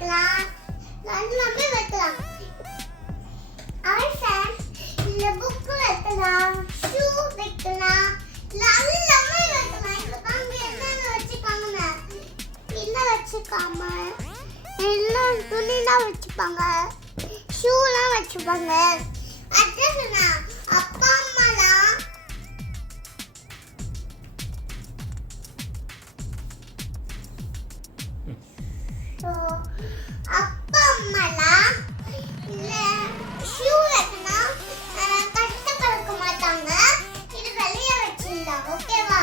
வைக்கலாம், எல்லாமே வைக்கலாம். ஐஃபேன் இல்ல புக் வைக்கலாம், ஷூ வைக்கலாம், எல்லாமே வைக்கலாம். இப்ப தாங்க என்னென்ன வச்சுக்காங்க, இல்ல வச்சுக்காம எல்லாம் துணிலாம் வச்சுப்பாங்க, ஷூலாம் வச்சுப்பாங்க. அதான் சொன்னா அப்பா அம்மாலாம் அப்பா அம்மாலாம் இல்ல ஷூ வைக்கணும், கஷ்டப்பட மாட்டாங்க. இது வெளிய வச்சிடலாம். ஓகேவா?